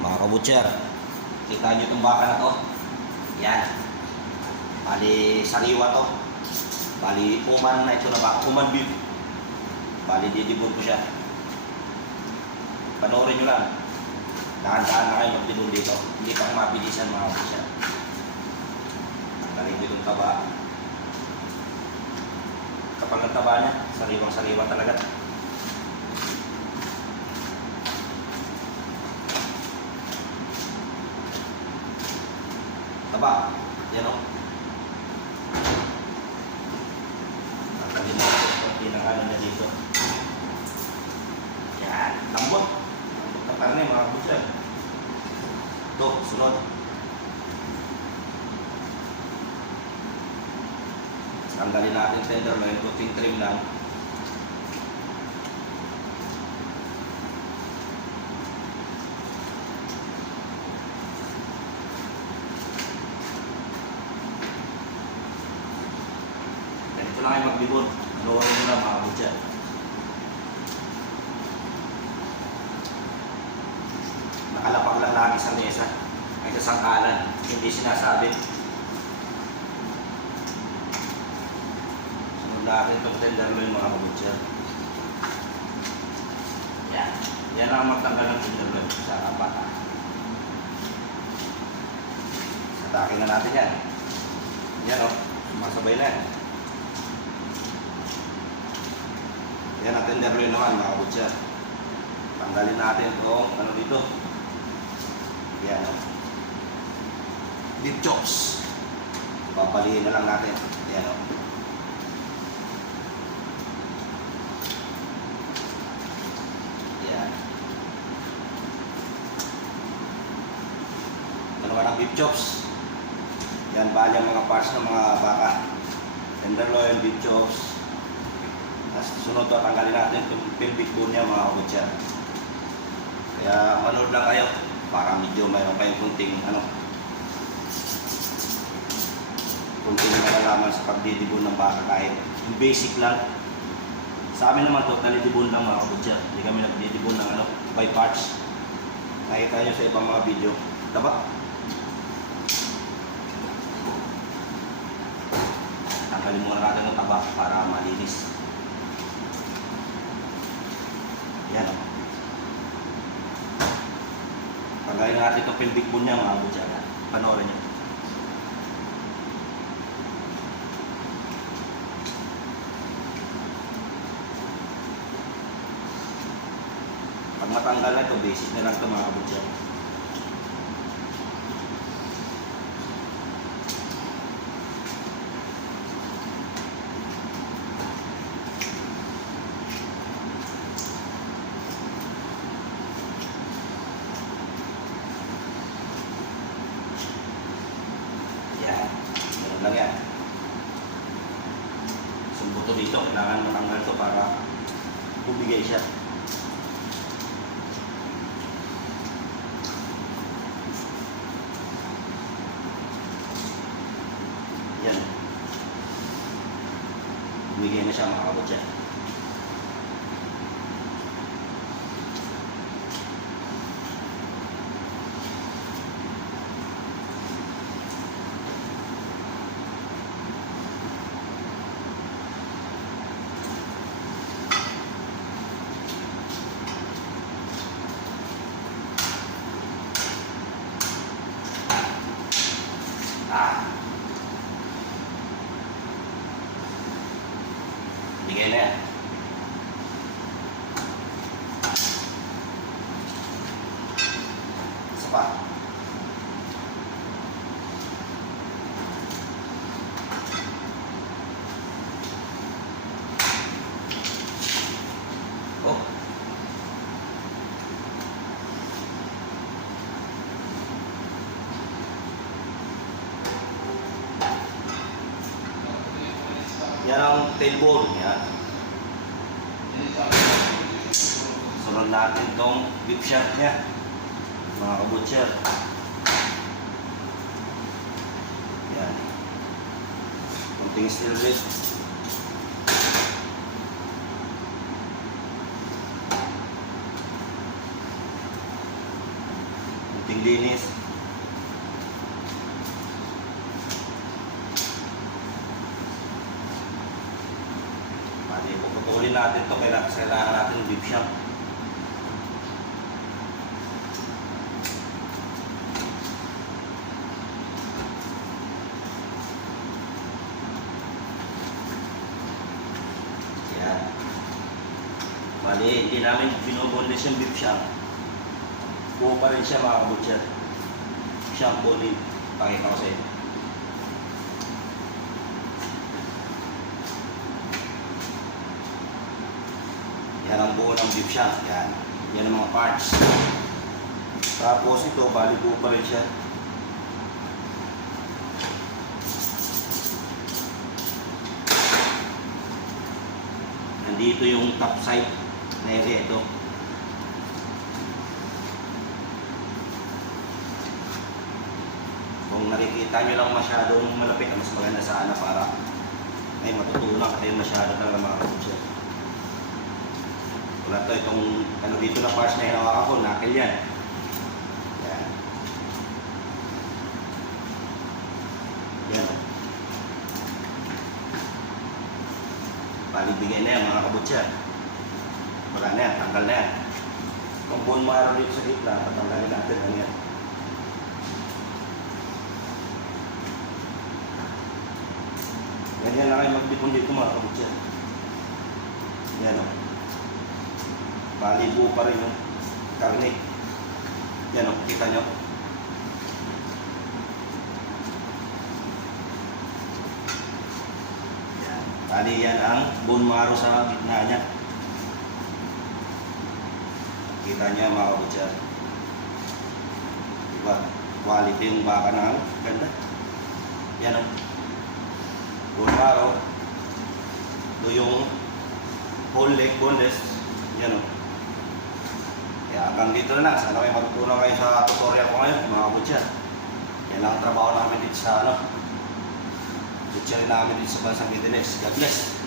Mga kabutcher, kita nyo itong baka na to. Yan. Bali, sariwa to. Bali, uman na ito na baka. Uman beef. Bali, didibon ko siya. Panoorin nyo lang. Dahan-dahan na kayo magdibon dito. Hindi pang mabilisan mga kabutcher. Tanggalin ko itong taba. Kapag ang taba niya, sariwang-sariwa talaga. Taba, yan o. Tanggalin mo ito, pinangalan na dito. Yan, lambot. Lambot na karne mga kabutcher. Ito, sunod. Tanggalin natin tenderloin, kunting trim lang. Ganito lang ay magbibon. Panoorin nyo na mga kabutcher. Nakalapag lang lagi sa mesa. Ay kasangkalan. Hindi sinasabi. Sunod natin itong tenderloin mga kabutcher. Yan. Yan ang magtanggal ng tenderloin sa bata. Satakin na natin yan. Yan o. Sumasabay na yan. Yan ang tenderloin naman mga kabutcher. Tanggalin natin itong ano dito. Yan o. Beef chops. Papalihin na lang natin. Yan o. Yan. Ito naman ang beef chops. Yan bali ang mga parts ng mga baka. Tenderloin, beef chops. Tapos sunod to, tanggalin natin yung pelvic bone niya mga kabutcher. Kaya manood lang kayo para medyo mayroon kayong kunting kunting malalaman sa pagdidibon ng baka kahit yung basic lang. Sa amin naman totally dibon lang mga kabutcher. Hindi kami nagdidibon ng by parts. Nakita nyo sa ibang mga video. Diba? Tanggalin muna natin ng taba para malinis. Yan o. Pagkain natin itong pelvic bone niya mga kabutcher. Panoorin nyo. Pag matanggal na ito, basic na lang ito mga kabutcher. Lang yan. Isang buto dito, kailangan matanggal ito para bumigay siya. Yan. Bumigay na siya mga kabutcher. Bigay na yan. Isa pa. Oh. Yan ang tailbone. Yan. Sunod natin itong beef shaft niya. Mga kabutcher. Yan. Kunting steel rib. kunting linis. Bali, puputulin natin ito, kailangan natin ng beef shank. Yan. Bali, hindi namin binoboneless yung beef shank. Buo pa rin siya mga kabutcher. Shank bone, pakita ko sa inyo. Yan ang buo ng beef shank. Yan. Yan ang mga parts. Tapos ito, bali buo pa rin siya. Nandito yung top side na area ito. Kung nakikita nyo lang masyadong malapit, mas maganda sana para may matutunan kayo masyado talaga mga kabutcher. Wala to, itong ano dito na parts na hinawakan ko, knuckle yan. Yan. Yan. Palibigay na yan mga kabutcher. Wala na yan, tanggal na yan. Kung bone marrow dito sa gitna, patanggalin natin lang yan. Ganyan lang kayo magdipon dito mga kabutcher. Yan o. Bali buo pa rin yung karne. Yan o, kita nyo. Yan. Bali yan ang bone marrow sa gitna niya. Kita niya mga kabutcher. Diba? Quality yung baka na ganda. Yan o. Bone marrow. Ito yung whole leg boneless. Yan o. Kaya hanggang dito na lang. Sana may matutunan kayo sa tutorial ko ngayon mga kabutcher. Yan lang ang trabaho namin dito sa butchery namin dito sa Bansang Middle East. God bless.